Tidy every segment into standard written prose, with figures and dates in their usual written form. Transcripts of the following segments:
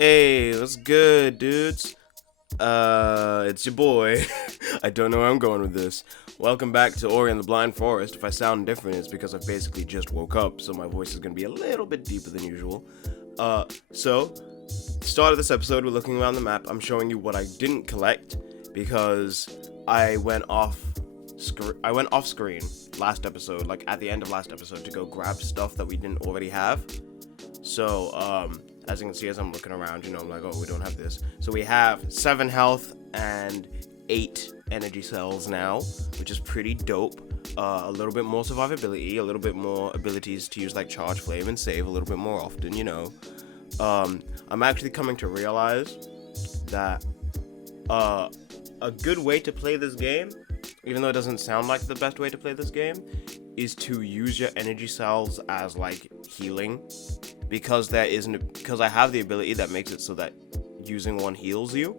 Hey, what's good, dudes? It's your boy. I don't know where I'm going with this. Welcome back to Ori and the Blind Forest. If I sound different, it's because I basically just woke up, so my voice is gonna be a little bit deeper than usual. Start of this episode, we're looking around the map. I'm showing you what I didn't collect because I went off screen last episode, like at the end of last episode, to go grab stuff that we didn't already have. So, as you can see, as I'm looking around, I'm like, oh, we don't have this. So we have 7 health and 8 energy cells now, which is pretty dope. A little bit more survivability, a little bit more abilities to use like charge flame and save a little bit more often, I'm actually coming to realize that a good way to play this game, even though it doesn't sound like the best way to play this game, is to use your energy cells as like healing. Because I have the ability that makes it so that using one heals you.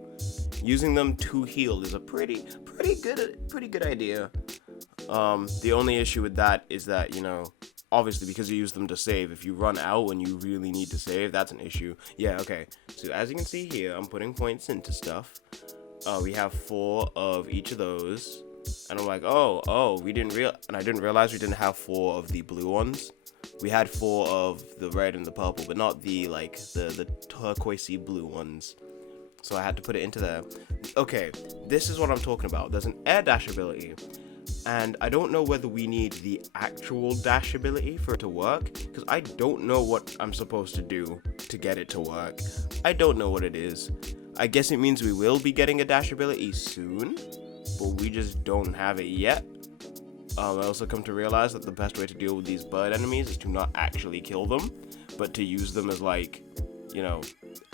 Using them to heal is a pretty good idea. The only issue with that is that, obviously because you use them to save, if you run out when you really need to save, that's an issue. Yeah, okay. So as you can see here, I'm putting points into stuff. We have 4 of each of those. And I'm like, I didn't realize we didn't have 4 of the blue ones. We had 4 of the red and the purple, but not the turquoisey blue ones. So I had to put it into there. Okay, this is what I'm talking about. There's an air dash ability, and I don't know whether we need the actual dash ability for it to work, because I don't know what I'm supposed to do to get it to work. I don't know what it is. I guess it means we will be getting a dash ability soon, but we just don't have it yet. I also come to realize that the best way to deal with these bird enemies is to not actually kill them, but to use them as like,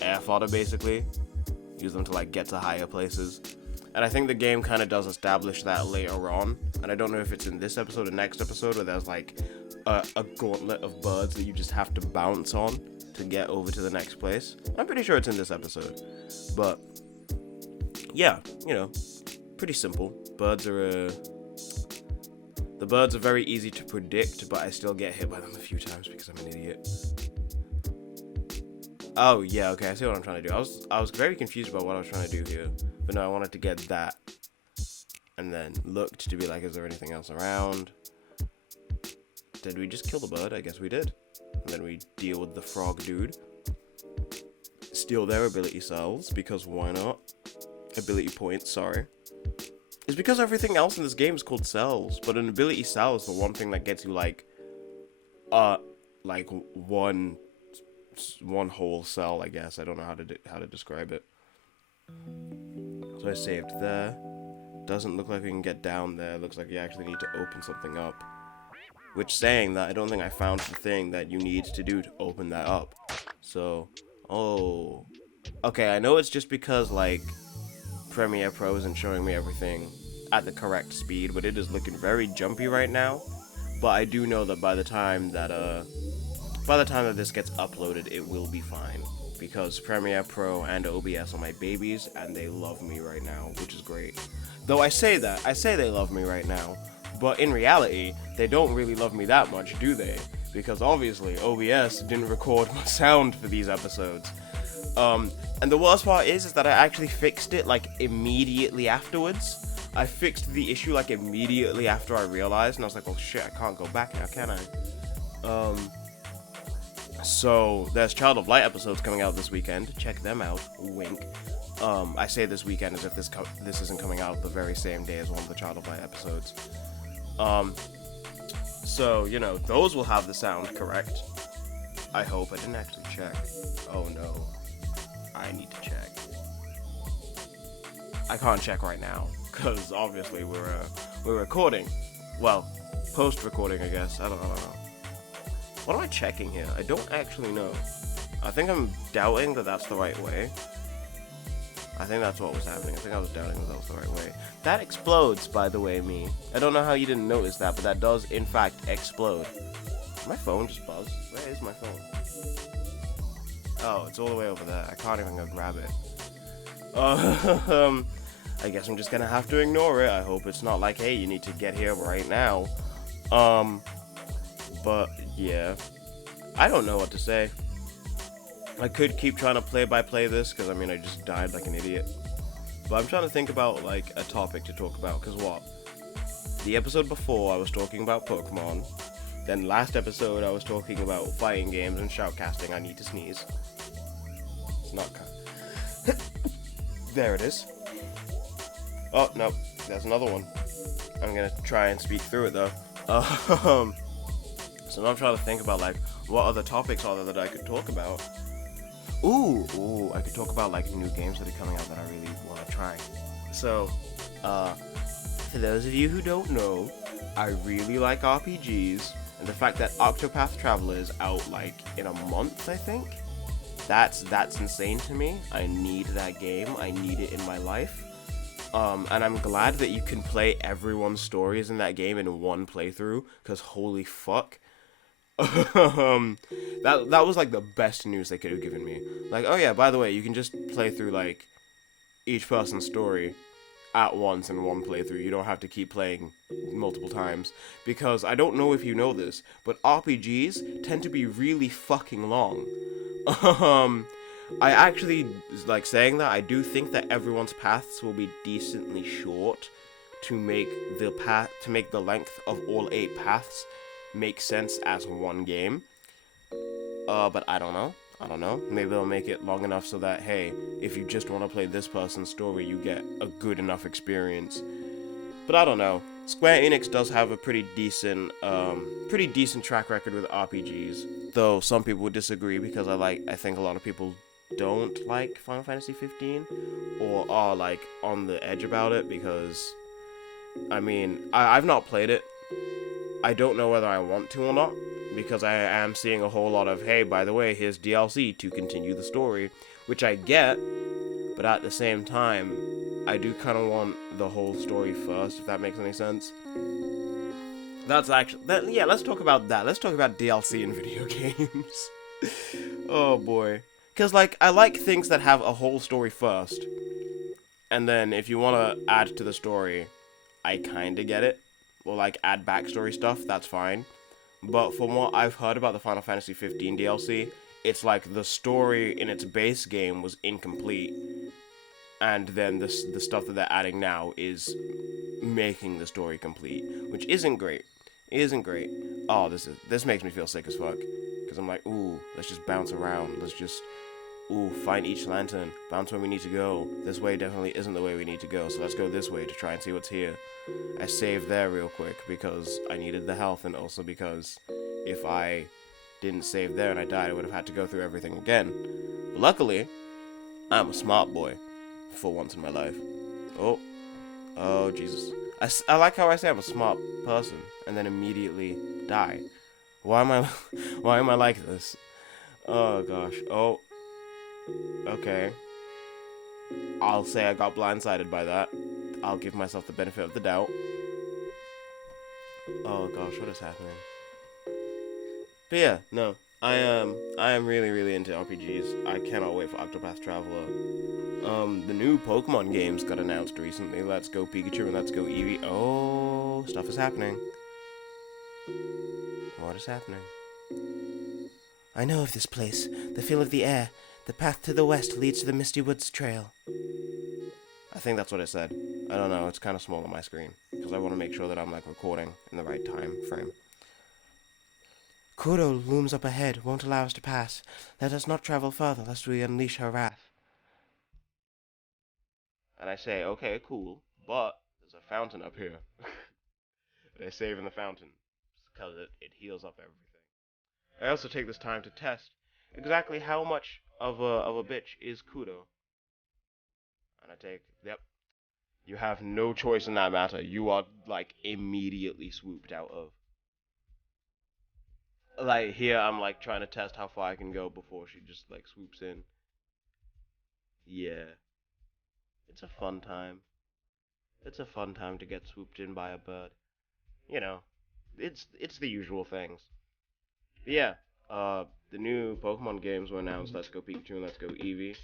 air fodder basically. Use them to like get to higher places. And I think the game kind of does establish that later on. And I don't know if it's in this episode or next episode where there's like a gauntlet of birds that you just have to bounce on to get over to the next place. I'm pretty sure it's in this episode. But yeah, pretty simple. The birds are very easy to predict, but I still get hit by them a few times because I'm an idiot. Oh, yeah, okay, I see what I'm trying to do. I was very confused about what I was trying to do here. But no, I wanted to get that. And then looked to be like, is there anything else around? Did we just kill the bird? I guess we did. And then we deal with the frog dude. Steal their ability cells, because why not? Ability points, sorry. It's because everything else in this game is called cells, but an ability cell is the one thing that gets you like one whole cell, I guess. I don't know how to describe it. So I saved there. Doesn't look like we can get down there. Looks like you actually need to open something up. Which, saying that, I don't think I found the thing that you need to do to open that up. So, okay, I know it's just because like Premiere Pro isn't showing me everything at the correct speed, but it is looking very jumpy right now. But I do know that by the time that this gets uploaded, it will be fine, because Premiere Pro and OBS are my babies, and they love me right now, which is great. Though I say they love me right now, but in reality, they don't really love me that much, do they? Because obviously, OBS didn't record my sound for these episodes. And the worst part is that I actually fixed it like immediately afterwards. I fixed the issue like immediately after I realized, and I was like, well shit, I can't go back now, can I? So there's Child of Light episodes coming out this weekend. Check them out. Wink. I say this weekend as if this isn't coming out the very same day as one of the Child of Light episodes. So, those will have the sound correct. I hope. I didn't actually check. Oh no. I need to check. I can't check right now, because obviously we're recording. Well, post-recording, I guess. I don't know. What am I checking here? I don't actually know. I think I'm doubting that that's the right way. I think that's what was happening. I think I was doubting that was the right way. That explodes, by the way, me. I don't know how you didn't notice that, but that does, in fact, explode. My phone just buzzed. Where is my phone? Oh, it's all the way over there. I can't even go grab it. I guess I'm just gonna have to ignore it. I hope it's not like, hey, you need to get here right now. But, yeah. I don't know what to say. I could keep trying to play this, because I mean, I just died like an idiot. But I'm trying to think about, like, a topic to talk about, because what? The episode before, I was talking about Pokemon. Then last episode, I was talking about fighting games and shoutcasting. I need to sneeze. It's not... There it is. Oh, no. There's another one. I'm gonna try and speak through it, though. So now I'm trying to think about, like, what other topics are there that I could talk about. Ooh, I could talk about, like, new games that are coming out that I really want to try. So, for those of you who don't know, I really like RPGs, and the fact that Octopath Traveler is out, like, in a month, I think, that's insane to me. I need that game. I need it in my life. And I'm glad that you can play everyone's stories in that game in one playthrough, because holy fuck. That was like the best news they could have given me. Like, oh yeah, by the way, you can just play through like each person's story at once in one playthrough. You don't have to keep playing multiple times, because I don't know if you know this, but RPGs tend to be really fucking long. I actually, like, saying that, I do think that everyone's paths will be decently short to make the length of all 8 paths make sense as one game. But I don't know. Maybe they'll make it long enough so that, hey, if you just want to play this person's story, you get a good enough experience. But I don't know. Square Enix does have a pretty decent track record with RPGs. Though some people would disagree, because I think a lot of people don't like Final Fantasy 15 or are like on the edge about it, because I mean, I've not played it. I don't know whether I want to or not, because I am seeing a whole lot of, hey, by the way, here's DLC to continue the story, which I get, but at the same time, I do kind of want the whole story first, if that makes any sense. Let's talk about that. Let's talk about DLC in video games. Oh boy. Because, like, I like things that have a whole story first, and then if you want to add to the story, I kind of get it. Or, like, add backstory stuff, that's fine. But from what I've heard about the Final Fantasy 15 DLC, it's like the story in its base game was incomplete, and then the stuff that they're adding now is making the story complete, which isn't great. Oh, this makes me feel sick as fuck, because I'm like, ooh, let's just bounce around. Let's just, find each lantern, bounce where we need to go. This way definitely isn't the way we need to go, so let's go this way to try and see what's here. I saved there real quick because I needed the health, and also because if I didn't save there and I died, I would have had to go through everything again. But luckily, I'm a smart boy, for once in my life. Oh Jesus. I like how I say I'm a smart person, and then immediately die. Why am I like this? Oh gosh. Oh. Okay. I'll say I got blindsided by that. I'll give myself the benefit of the doubt. Oh gosh, what is happening? But yeah, no. I am really, really into RPGs. I cannot wait for Octopath Traveler. The new Pokemon games got announced recently. Let's Go Pikachu and Let's Go Eevee. Oh, stuff is happening. What is happening? I know of this place. The feel of the air. The path to the west leads to the Misty Woods Trail. I think that's what it said. I don't know, it's kind of small on my screen, because I want to make sure that I'm, like, recording in the right time frame. Kuro looms up ahead, won't allow us to pass. Let us not travel further, lest we unleash her wrath. And I say, okay, cool, but there's a fountain up here. They save in the fountain, because it heals up everything. I also take this time to test exactly how much of a bitch is Kudo. And I take, yep. You have no choice in that matter. You are, like, immediately swooped out of. Like, here I'm, like, trying to test how far I can go before she just, like, swoops in. Yeah. It's a fun time. It's a fun time to get swooped in by a bird. You know, it's the usual things. But yeah, the new Pokemon games were announced. Let's Go Pikachu and Let's Go Eevee.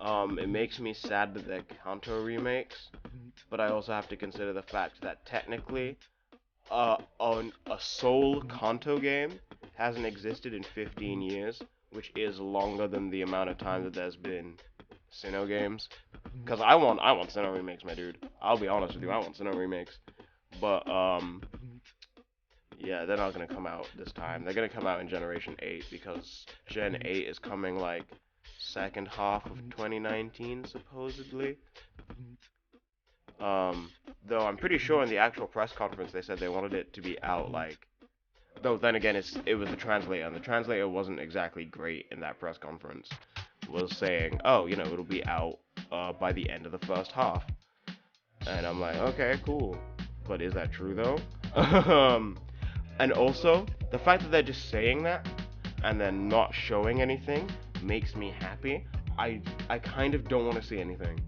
It makes me sad that they're Kanto remakes, but I also have to consider the fact that technically, a sole Kanto game hasn't existed in 15 years, which is longer than the amount of time that there's been Sinnoh games. Cause I want Sinnoh remakes, my dude. I'll be honest with you, I want Sinnoh remakes. But yeah, they're not gonna come out this time. They're gonna come out in Generation 8 because Gen 8 is coming like second half of 2019 supposedly. Though I'm pretty sure in the actual press conference they said they wanted it to be out like. Though then again, it was the translator, and the translator wasn't exactly great in that press conference. Was saying, oh, you know, it'll be out by the end of the first half, and I'm like, okay, cool, but is that true though? And also the fact that they're just saying that and then not showing anything makes me happy. I kind of don't want to see anything.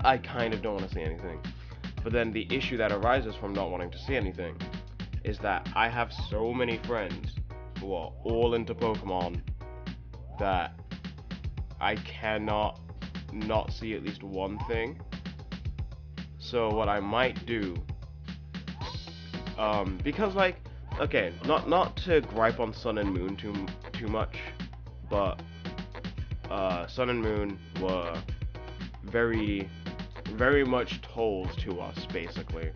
I kind of don't want to see anything. But then the issue that arises from not wanting to see anything is that I have so many friends who are all into Pokemon that I cannot not see at least one thing. So what I might do, because like, okay, not to gripe on Sun and Moon too much, but Sun and Moon were very much told to us basically.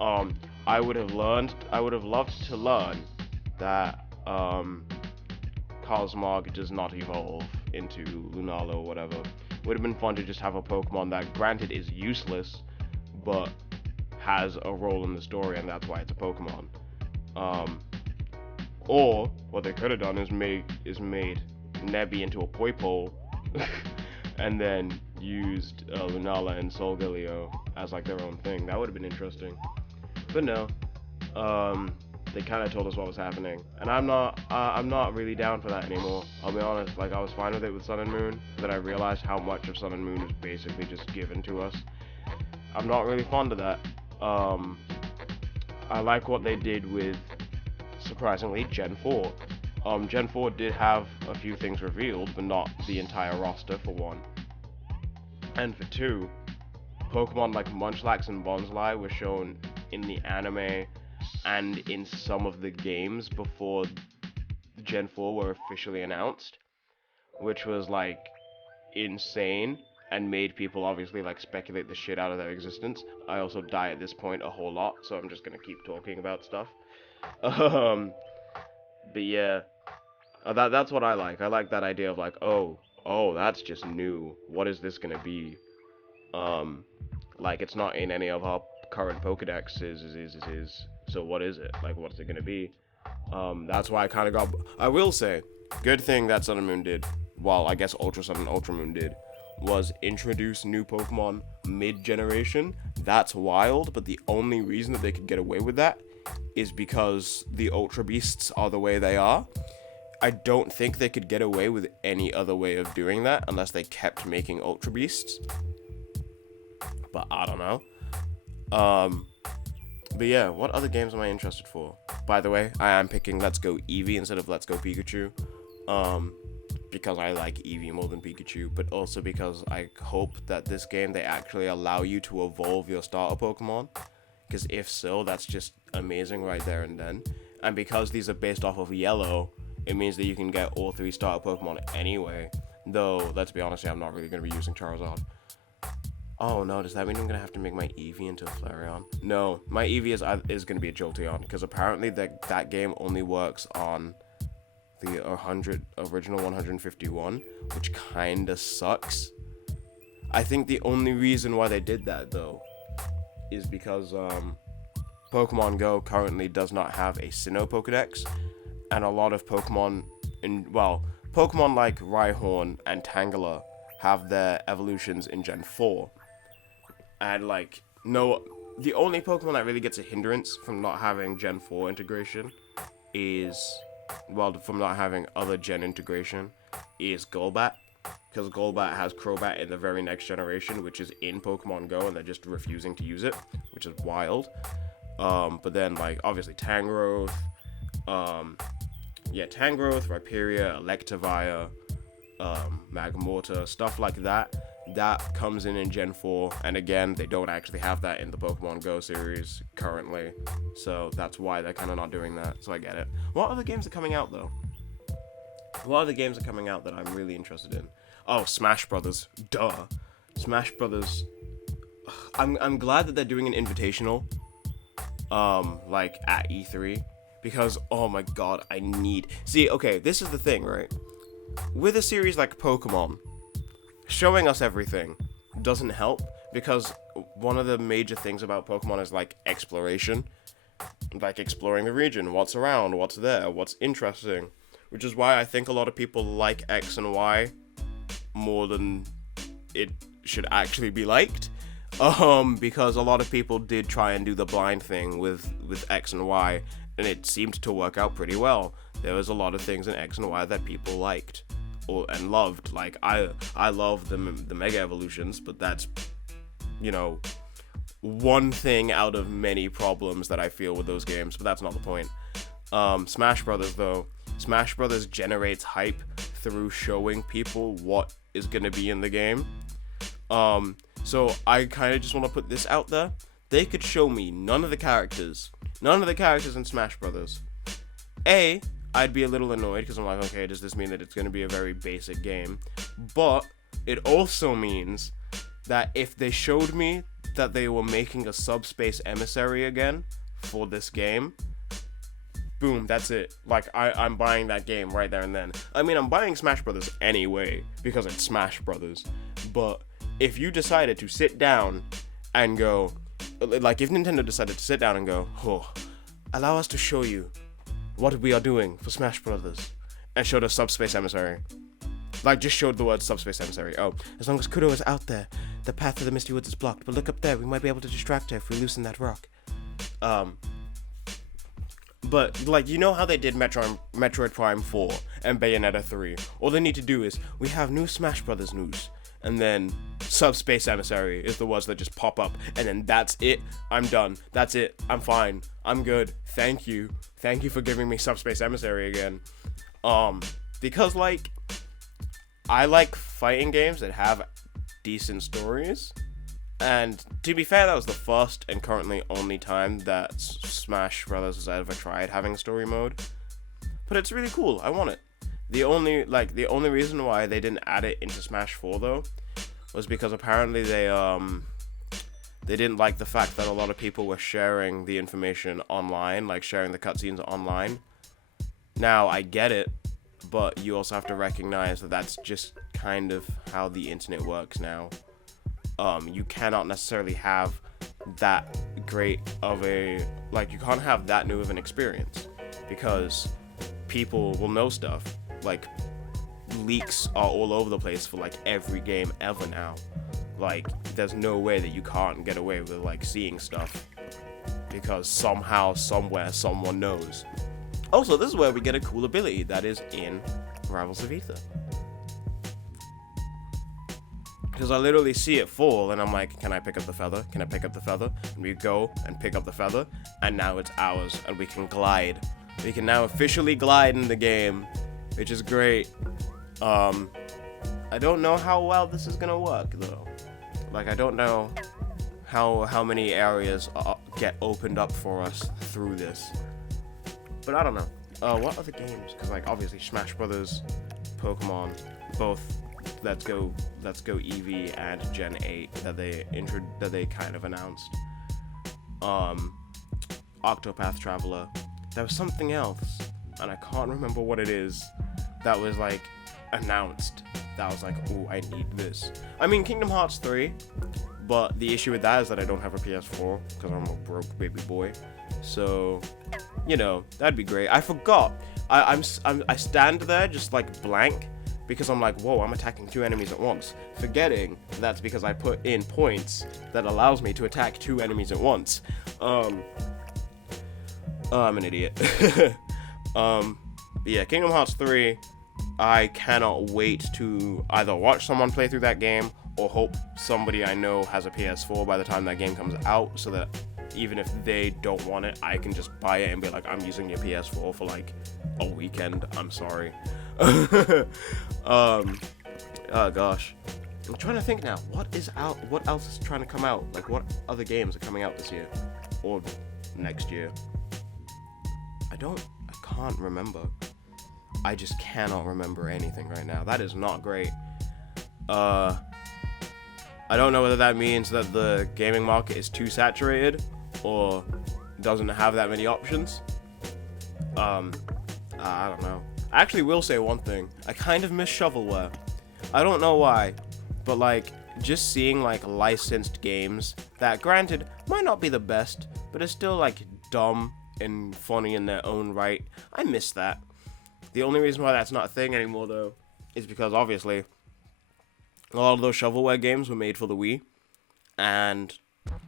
I would have loved to learn that Cosmog does not evolve into Lunala or whatever. Would have been fun to just have a Pokemon that, granted, is useless, but has a role in the story, and that's why it's a Pokemon. Or what they could have done is made Nebby into a Poipole, and then used Lunala and Solgaleo as like their own thing. That would have been interesting. But no, they kind of told us what was happening, and I'm not really down for that anymore. I'll be honest. Like, I was fine with it with Sun and Moon, but then I realized how much of Sun and Moon is basically just given to us. I'm not really fond of that. I like what they did with, surprisingly, Gen 4. Gen 4 did have a few things revealed, but not the entire roster, for one. And for two, Pokemon like Munchlax and Bonsly were shown in the anime and in some of the games before Gen 4 were officially announced, which was like insane and made people obviously like speculate the shit out of their existence. I also die at this point a whole lot, so I'm just gonna keep talking about stuff. But yeah, that's what I like. I like that idea of like, oh, that's just new. What is this gonna be? Like, it's not in any of our current Pokedexes, so what is it? Like, what's it gonna be? That's why I kind of got... I will say, good thing that Sun and Moon did, well, I guess Ultra Sun and Ultra Moon did, was introduce new Pokemon mid-generation. That's wild, but the only reason that they could get away with that is because the Ultra Beasts are the way they are. I don't think they could get away with any other way of doing that unless they kept making Ultra Beasts. But I don't know. But yeah, what other games am I interested for? By the way, I am picking Let's Go Eevee instead of Let's Go Pikachu. Because I like Eevee more than Pikachu, but also because I hope that this game, they actually allow you to evolve your starter Pokemon. Because if so, that's just amazing right there and then. And because these are based off of Yellow, it means that you can get all 3 starter Pokemon anyway. Though, let's be honest, I'm not really going to be using Charizard. Oh no, does that mean I'm going to have to make my Eevee into a Flareon? No, my Eevee is going to be a Jolteon, because apparently that game only works on the original 151, which kinda sucks. I think the only reason why they did that, though, is because Pokemon Go currently does not have a Sinnoh Pokedex, and a lot of Pokemon like Rhyhorn and Tangela have their evolutions in Gen 4. And like, no, the only Pokemon that really gets a hindrance from not having Gen 4 integration from not having other gen integration is Golbat. Because Golbat has Crobat in the very next generation, which is in Pokemon Go, and they're just refusing to use it, which is wild. But then, like, obviously Tangrowth, Rhyperior, Electivire, Magmortar, stuff like that comes in Gen 4, and again, they don't actually have that in the Pokemon Go series currently, so that's why they're kind of not doing that, so I get it. What other games are coming out, though? what other games are coming out that I'm really interested in? Oh, Smash Brothers. Duh. Smash Brothers. I'm glad that they're doing an invitational, like at E3, because oh my god, see, okay, this is the thing, right? With a series like Pokemon, showing us everything doesn't help, because one of the major things about Pokemon is like exploration, like exploring the region, what's around, what's there, what's interesting, which is why I think a lot of people like X and Y more than it should actually be liked. Because a lot of people did try and do the blind thing with X and Y, and it seemed to work out pretty well. There was a lot of things in X and Y that people liked and loved. Like I love the Mega Evolutions, but that's, you know, one thing out of many problems that I feel with those games, but that's not the point. Smash Brothers though, Smash Brothers generates hype through showing people what is gonna be in the game. So I kind of just want to put this out there. They could show me none of the characters in Smash Brothers. I'd be a little annoyed because I'm like, okay, does this mean that it's going to be a very basic game? But it also means that if they showed me that they were making a Subspace Emissary again for this game, boom, that's it. Like, I'm buying that game right there and then. I mean, I'm buying Smash Brothers anyway because it's Smash Brothers. But if you decided to sit down and go, like, if Nintendo decided to sit down and go, oh, allow us to show you what we are doing for Smash Brothers, and showed a Subspace Emissary, like, just showed the word Subspace Emissary. Oh, as long as Kuro is out there, the path to the Misty Woods is blocked, but look up there, we might be able to distract her if we loosen that rock. But, like, you know how they did Metroid Prime 4 and Bayonetta 3? All they need to do is, we have new Smash Brothers news, and then Subspace Emissary is the words that just pop up, and then that's it. I'm done. That's it. I'm fine. I'm good. Thank you. Thank you for giving me Subspace Emissary again. Because, like, I like fighting games that have decent stories, and to be fair, that was the first and currently only time that Smash Brothers has ever tried having story mode. But it's really cool. I want it. The only reason why they didn't add it into Smash 4 though was because apparently they didn't like the fact that a lot of people were sharing the information online, like sharing the cutscenes online. Now, I get it, but you also have to recognize that that's just kind of how the internet works now. You cannot necessarily have that great of a, like, you can't have that new of an experience because people will know stuff. Like, leaks are all over the place for, like, every game ever now. Like, there's no way that you can't get away with, like, seeing stuff because somehow, somewhere, someone knows. Also, this is where we get a cool ability that is in Rivals of Aether. Because I literally see it fall, and I'm like, can I pick up the feather? Can I pick up the feather? And we go and pick up the feather, and now it's ours, and we can glide. We can now officially glide in the game, which is great. I don't know how well this is gonna work, though. Like, I don't know how many areas get opened up for us through this. But I don't know. What other games? Because, like, obviously Smash Brothers, Pokemon, both Let's Go Eevee and Gen 8 that they kind of announced. Octopath Traveler. There was something else, and I can't remember what it is, that was, like, announced. That was like, ooh, I need this. I mean, Kingdom Hearts 3, but the issue with that is that I don't have a PS4, because I'm a broke baby boy. So, you know, that'd be great. I forgot. I stand there just, like, blank, because I'm like, whoa, I'm attacking 2 enemies at once. Forgetting that's because I put in points that allows me to attack 2 enemies at once. I'm an idiot. But yeah, Kingdom Hearts 3, I cannot wait to either watch someone play through that game or hope somebody I know has a PS4 by the time that game comes out, so that even if they don't want it, I can just buy it and be like, I'm using your PS4 for like a weekend. I'm sorry. Oh gosh. I'm trying to think now. What is out? What else is trying to come out? Like, what other games are coming out this year or next year? I can't remember. I just cannot remember anything right now. That is not great. I don't know whether that means that the gaming market is too saturated or doesn't have that many options. I don't know. I actually will say one thing. I kind of miss shovelware. I don't know why, but like just seeing like licensed games that, granted, might not be the best, but is still like dumb and funny in their own right. I miss that. The only reason why that's not a thing anymore, though, is because obviously a lot of those shovelware games were made for the Wii, and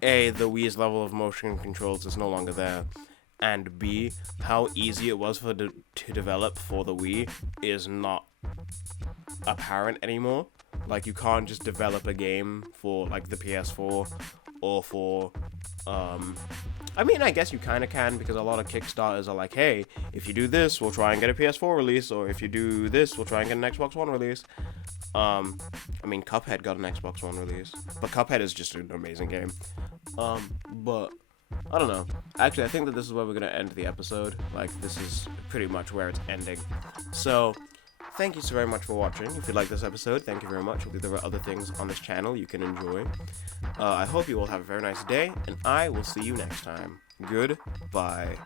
A, the Wii's level of motion controls is no longer there, and B, how easy it was to develop for the Wii is not apparent anymore. Like, you can't just develop a game for, like, the PS4 or for, I mean, I guess you kind of can, because a lot of Kickstarters are like, hey, if you do this, we'll try and get a PS4 release, or if you do this, we'll try and get an Xbox One release. I mean, Cuphead got an Xbox One release, but Cuphead is just an amazing game. But I don't know. Actually, I think that this is where we're gonna end the episode. Like, this is pretty much where it's ending. So, thank you so very much for watching. If you like this episode, thank you very much. Hopefully there are other things on this channel you can enjoy. I hope you all have a very nice day, and I will see you next time. Goodbye.